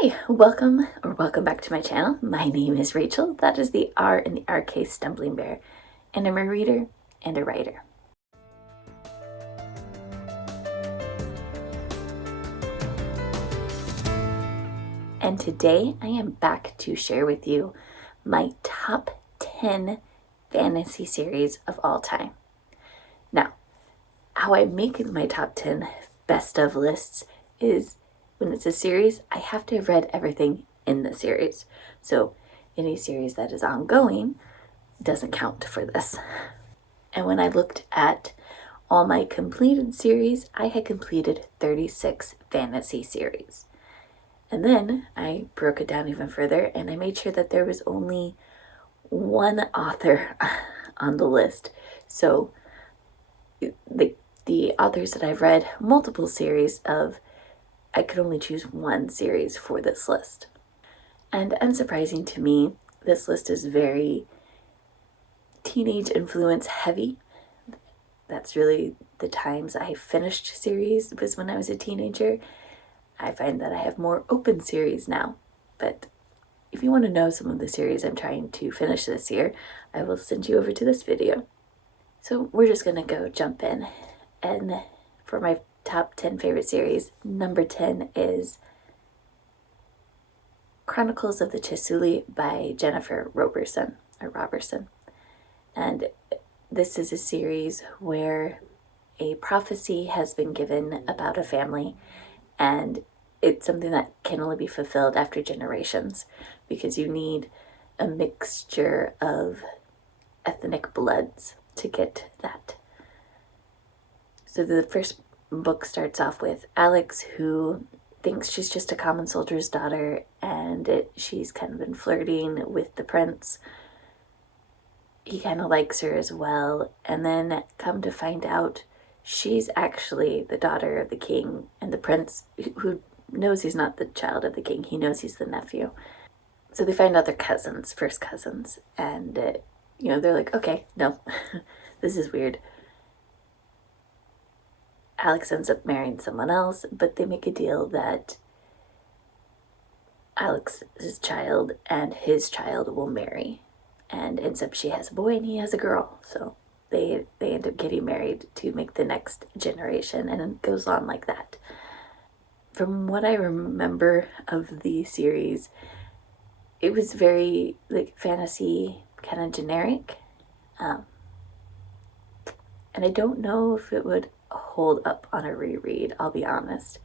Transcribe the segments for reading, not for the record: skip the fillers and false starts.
Hi, welcome back to my channel. My name is Rachel. That is the R in the RK Stumblingbear, and I'm a reader and a writer. And today I am back to share with you my top 10 fantasy series of all time. Now, how I make my top 10 best of lists is when it's a series, I have to have read everything in the series. So any series that is ongoing doesn't count for this. And when I looked at all my completed series, I had completed 36 fantasy series. And then I broke it down even further and I made sure that there was only one author on the list. So the authors that I've read multiple series of, I could only choose one series for this list. And unsurprising to me, this list is very teenage influence heavy. That's really the times I finished series, was when I was a teenager. I find that I have more open series now. But if you want to know some of the series I'm trying to finish this year, I will send you over to this video. So we're just going to go jump in. And for my top 10 favorite series, number 10 is Chronicles of the Chisuli by Jennifer Roberson. And this is a series where a prophecy has been given about a family, and it's something that can only be fulfilled after generations, because you need a mixture of ethnic bloods to get that. So the first book starts off with Alex, who thinks she's just a common soldier's daughter, and she's kind of been flirting with the prince. He kind of likes her as well, and then come to find out she's actually the daughter of the king, and the prince, who knows he's not the child of the king, he knows he's the nephew. So they find out they're cousins, first cousins, and they're like, okay, no, this is weird. Alex ends up marrying someone else, but they make a deal that Alex's child and his child will marry. And ends up she has a boy and he has a girl. So they end up getting married to make the next generation, and it goes on like that. From what I remember of the series, it was very like fantasy, kind of generic. And I don't know if it would hold up on a reread, I'll be honest,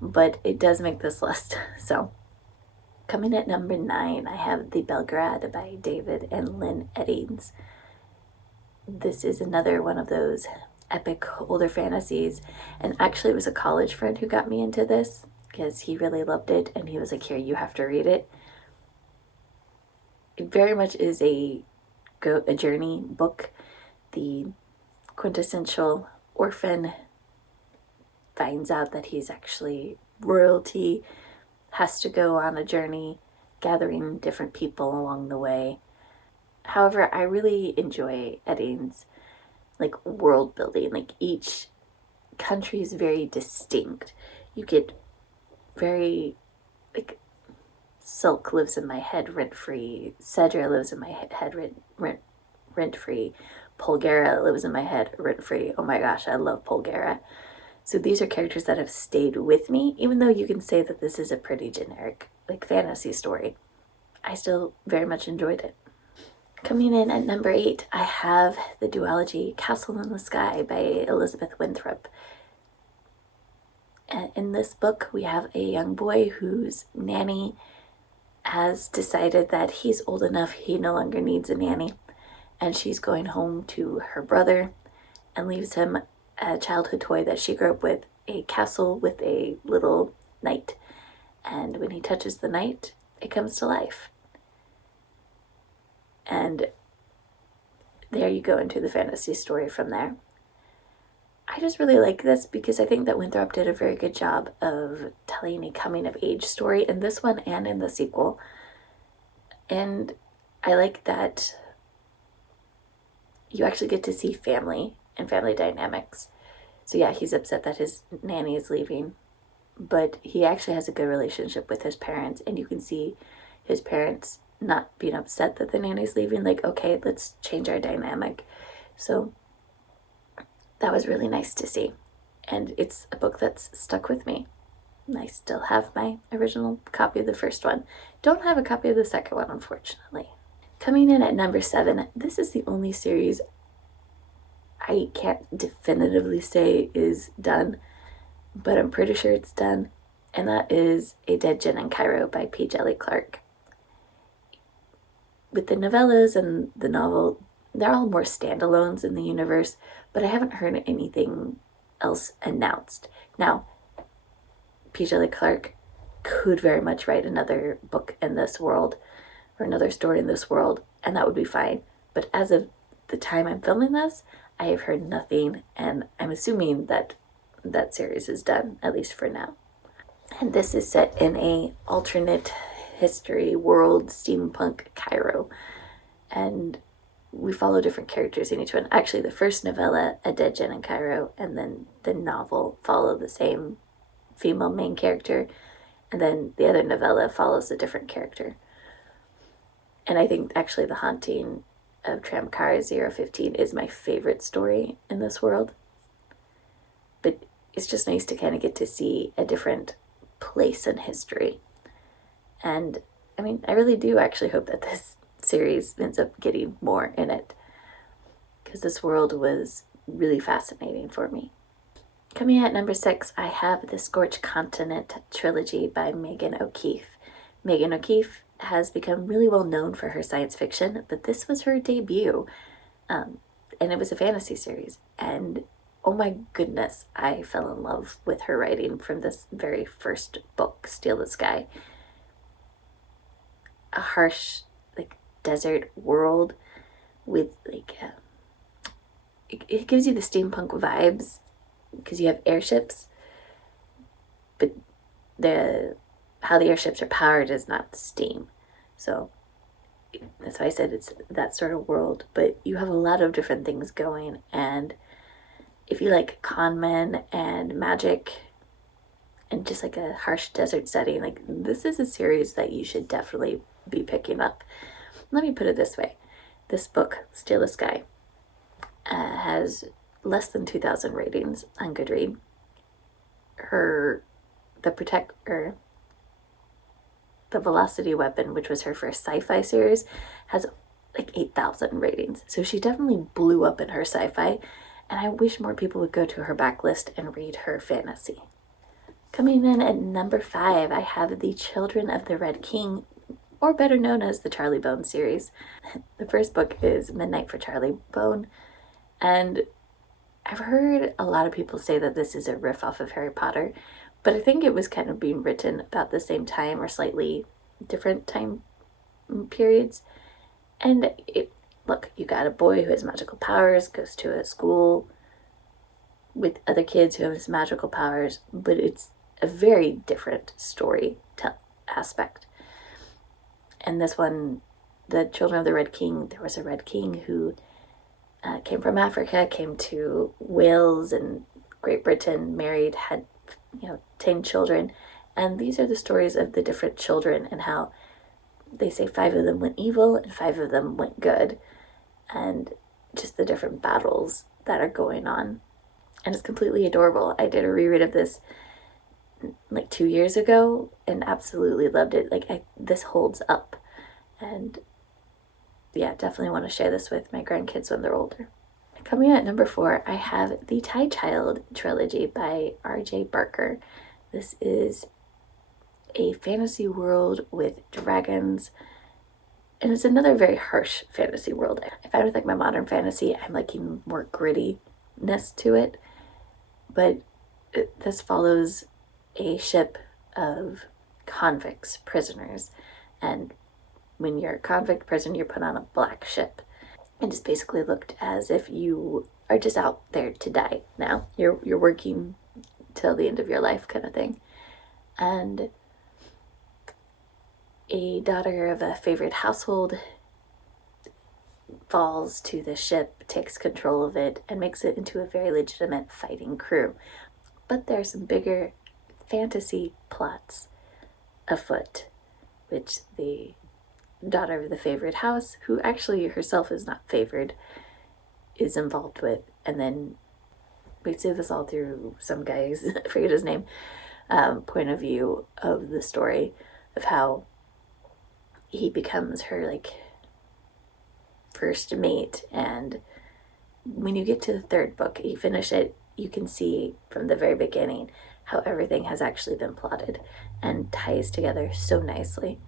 but it does make this list. So coming at number 9, I have The Belgrade by David and Lynn Eddings. This is another one of those epic older fantasies, and actually it was a college friend who got me into this because he really loved it, and he was like, here, you have to read it. It very much is a journey book. The quintessential orphan finds out that he's actually royalty, has to go on a journey, gathering different people along the way. However, I really enjoy Eddings' like world building. Like each country is very distinct. You get very like Silk lives in my head rent-free, Cedra lives in my head rent-free, Polgara lives in my head rent-free. Oh my gosh, I love Polgara. So these are characters that have stayed with me, even though you can say that this is a pretty generic like fantasy story. I still very much enjoyed it. Coming in at number 8, I have the duology Castle in the Sky by Elizabeth Winthrop. In this book, we have a young boy whose nanny has decided that he's old enough, he no longer needs a nanny, and she's going home to her brother and leaves him a childhood toy that she grew up with, a castle with a little knight. And when he touches the knight, it comes to life. And there you go into the fantasy story from there. I just really like this because I think that Winthrop did a very good job of telling a coming of age story in this one and in the sequel. And I like that you actually get to see family and family dynamics. So yeah, he's upset that his nanny is leaving, but he actually has a good relationship with his parents, and you can see his parents not being upset that the nanny's leaving, like, okay, let's change our dynamic. So that was really nice to see. And it's a book that's stuck with me. I still have my original copy of the first one. Don't have a copy of the second one, unfortunately. Coming in at number 7, this is the only series I can't definitively say is done, but I'm pretty sure it's done, and that is A Dead Gin in Cairo by P. Djeli Clark. With the novellas and the novel, they're all more standalones in the universe, but I haven't heard anything else announced. Now, P. Djeli Clark could very much write another book in this world, or another story in this world, and that would be fine. But as of the time I'm filming this, I have heard nothing, and I'm assuming that that series is done, at least for now. And this is set in a alternate history world, steampunk Cairo, and we follow different characters in each one. Actually, the first novella, A Dead Gin in Cairo, and then the novel follow the same female main character, and then the other novella follows a different character. And I think actually The Haunting of Tramcar 015 is my favorite story in this world. But it's just nice to kind of get to see a different place in history. And I mean, I really do actually hope that this series ends up getting more in it, because this world was really fascinating for me. Coming at number 6, I have the Scorched Continent trilogy by Megan O'Keeffe. Megan O'Keeffe has become really well known for her science fiction, but this was her debut, and it was a fantasy series. And oh my goodness, I fell in love with her writing from this very first book, Steal the Sky. A harsh, like, desert world with, like, it gives you the steampunk vibes because you have airships, but how the airships are powered is not steam. So that's why I said it's that sort of world, but you have a lot of different things going, and if you like con men and magic and just like a harsh desert setting, like, this is a series that you should definitely be picking up. Let me put it this way. This book, Steal the Sky, has less than 2,000 ratings on Goodreads. The Velocity Weapon, which was her first sci-fi series, has like 8,000 ratings. So she definitely blew up in her sci-fi, and I wish more people would go to her backlist and read her fantasy. Coming in at number 5, I have The Children of the Red King, or better known as the Charlie Bone series. The first book is Midnight for Charlie Bone, and I've heard a lot of people say that this is a riff off of Harry Potter, but I think it was kind of being written about the same time or slightly different time periods. And look, you got a boy who has magical powers, goes to a school with other kids who have magical powers, but it's a very different story aspect. And this one, The Children of the Red King, there was a Red King who came from Africa, came to Wales and Great Britain, married, had 10 children, and these are the stories of the different children and how they say 5 of them went evil and 5 of them went good, and just the different battles that are going on. And it's completely adorable. I did a reread of this like 2 years ago and absolutely loved it. This holds up, and yeah, definitely want to share this with my grandkids when they're older. Coming at number 4, I have the Tide Child trilogy by R.J. Barker. This is a fantasy world with dragons, and it's another very harsh fantasy world. I find with my modern fantasy, I'm liking more grittiness to it, but this follows a ship of convicts, prisoners, and when you're a convict prison, you're put on a black ship. And it's basically looked as if you are just out there to die now. You're working till the end of your life kind of thing. And a daughter of a favorite household falls to the ship, takes control of it, and makes it into a very legitimate fighting crew. But there are some bigger fantasy plots afoot, which the daughter of the favored house, who actually herself is not favored, is involved with. And then we see this all through some guy's, I forget his name, point of view of the story of how he becomes her like first mate. And when you get to the third book, you finish it, you can see from the very beginning how everything has actually been plotted and ties together so nicely.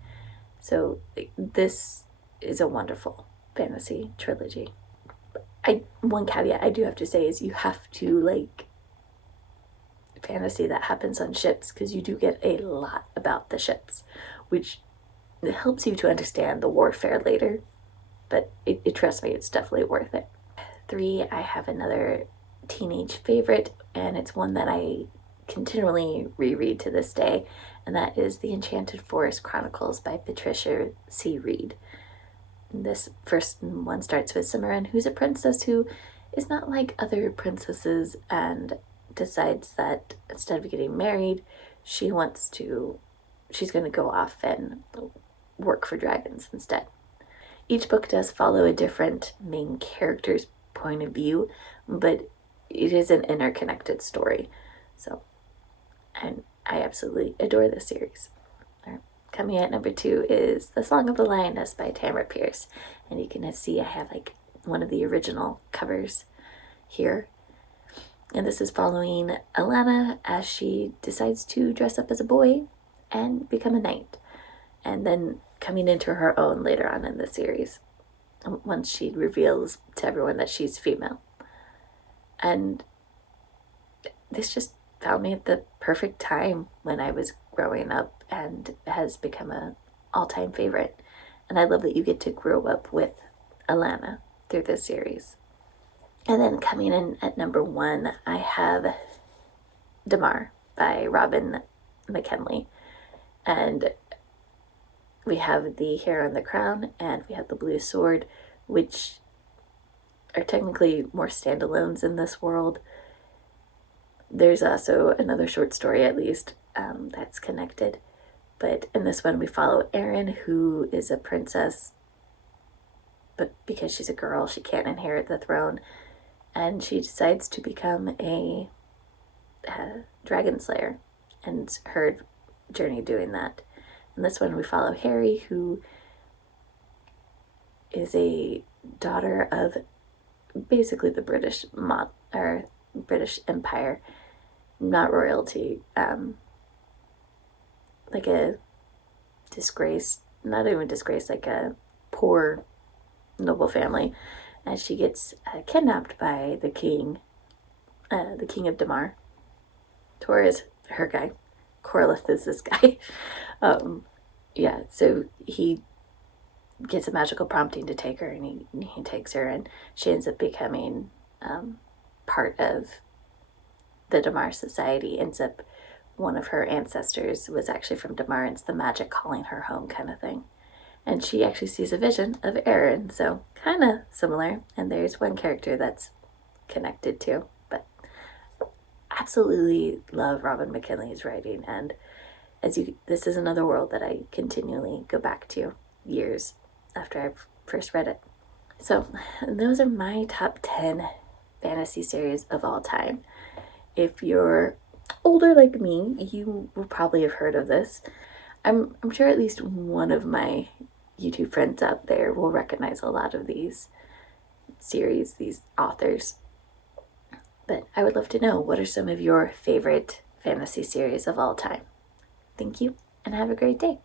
So this is a wonderful fantasy trilogy. One caveat I do have to say is you have to like fantasy that happens on ships, because you do get a lot about the ships, which helps you to understand the warfare later. But trust me, it's definitely worth it. 3, I have another teenage favorite, and it's one that I continually reread to this day, and that is The Enchanted Forest Chronicles by Patricia C. Reed. This first one starts with Cimarron, who's a princess who is not like other princesses and decides that instead of getting married, she's going to go off and work for dragons instead. Each book does follow a different main character's point of view, but it is an interconnected story. So, and I absolutely adore this series. Coming at number 2 is The Song of the Lioness by Tamara Pierce. And you can see I have like one of the original covers here. And this is following Alana as she decides to dress up as a boy and become a knight. And then coming into her own later on in the series, once she reveals to everyone that she's female. And this just found me at the perfect time when I was growing up and has become an all-time favorite. And I love that you get to grow up with Alana through this series. And then coming in at number 1, I have Damar by Robin McKinley. And we have the Hair on the Crown and we have the Blue Sword, which are technically more standalones in this world. There's also another short story, at least, that's connected. But in this one, we follow Erin, who is a princess, but because she's a girl, she can't inherit the throne. And she decides to become a dragon slayer, and her journey doing that. In this one, we follow Harry, who is a daughter of basically the British Empire, not royalty, like a disgrace, not even disgrace, like a poor noble family, as she gets kidnapped by the king of Damar. Tor is her guy. Corlith is this guy. So he gets a magical prompting to take her, and he takes her, and she ends up becoming part of the Damar society. Ends up, one of her ancestors was actually from Damar, and it's the magic calling her home kind of thing. And she actually sees a vision of Erin, so kind of similar. And there's one character that's connected too. But absolutely love Robin McKinley's writing, and this is another world that I continually go back to years after I first read it. So those are my top 10 fantasy series of all time. If you're older like me, you will probably have heard of this. I'm sure at least one of my YouTube friends out there will recognize a lot of these series, these authors. But I would love to know, what are some of your favorite fantasy series of all time? Thank you, and have a great day.